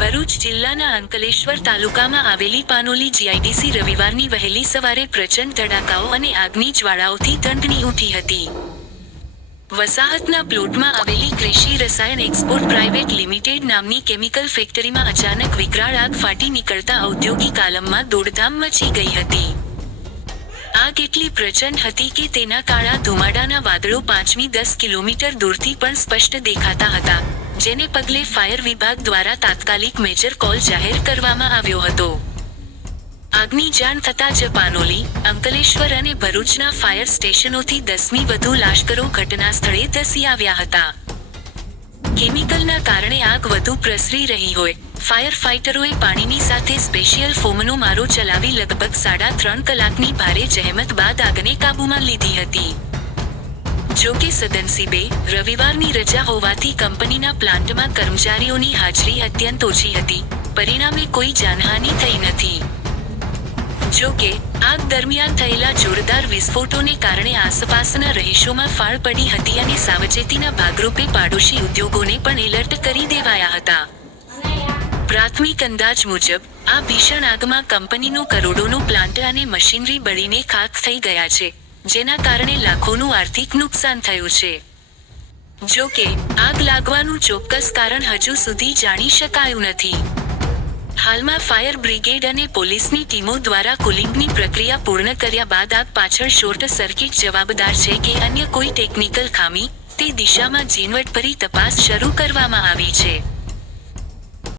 ભરૂચ જિલ્લાના અંકલેશ્વર તાલુકામાં આવેલી પાનોલી જીઆઈડીસી રવિવારની વહેલી સવારે પ્રચંડ ધડાકાઓ અને આગની જ્વાળાઓથી ઢંઢની ઉઠી હતી. વસાહતના પ્લોટમાં આવેલી કૃષિ રસાયણ એક્સપોર્ટ પ્રાઇવેટ લિમિટેડ નામની કેમિકલ ફેક્ટરીમાં અચાનક વિકરાળ આગ ફાટી નીકળતા ઔદ્યોગિક આલમમાં દોડધામ મચી ગઈ હતી. આગ એટલી પ્રચંડ હતી કે તેના કાળા ધુમાડાના વાદળો 5-10 કિલોમીટર દૂરથી પણ સ્પષ્ટ દેખાતા હતા, જેને પગલે ફાયર વિભાગ દ્વારા તાત્કાલિક મેજર કોલ જાહેર કરવામાં આવ્યો હતો. આગની જાણ થતાં જ પાનોલી, અંકલેશ્વર અને ભરૂચના ફાયર સ્ટેશનોથી 10મી વધુ લાશ્કરો ઘટના સ્થળે ધસી આવ્યા હતા. કેમિકલના કારણે આગ વધુ પ્રસરી રહી હોય, ફાયર ફાઇટરોએ પાણીની સાથે સ્પેશિયલ ફોમનો મારો ચલાવી લગભગ 3.5 કલાકની ભારે જહેમત બાદ આગને કાબૂમાં લીધી હતી. જો કે સદનસીબે રવિવારની રજા હોવાથી કંપનીના પ્લાન્ટમાં કર્મચારીઓની હાજરી અત્યંત ઓછી હતી, પરિણામે કોઈ જાનહાનિ થઈ નથી. જો કે આગ દરમિયાન થયેલા જોરદાર વિસ્ફોટોને કારણે આસપાસના રહીશોમાં ફાળ પડી હતી અને સાવચેતીના ભાગરૂપે પાડોશી ઉદ્યોગોને પણ એલર્ટ કરી દેવાયા હતા. પ્રાથમિક અંદાજ મુજબ આ ભીષણ આગમાં કંપનીનો કરોડોનો પ્લાન્ટ અને મશીનરી બળીને ખાખ થઈ ગયા છે, જેના કારણે લાખોનું આર્થિક નુકસાન થયું છે. જો કે આગ લાગવાનું ચોક્કસ કારણ હજુ સુધી જાણી શકાયું નથી. હાલમાં ફાયર બ્રિગેડ અને પોલીસની ટીમો દ્વારા કુલિંગની પ્રક્રિયા પૂર્ણ કર્યા બાદ આગ પાછળ શોર્ટ સર્કિટ જવાબદાર છે કે અન્ય કોઈ ટેકનિકલ ખામી, તે દિશામાં ઝીણવટભરી તપાસ શરૂ કરવામાં આવી છે.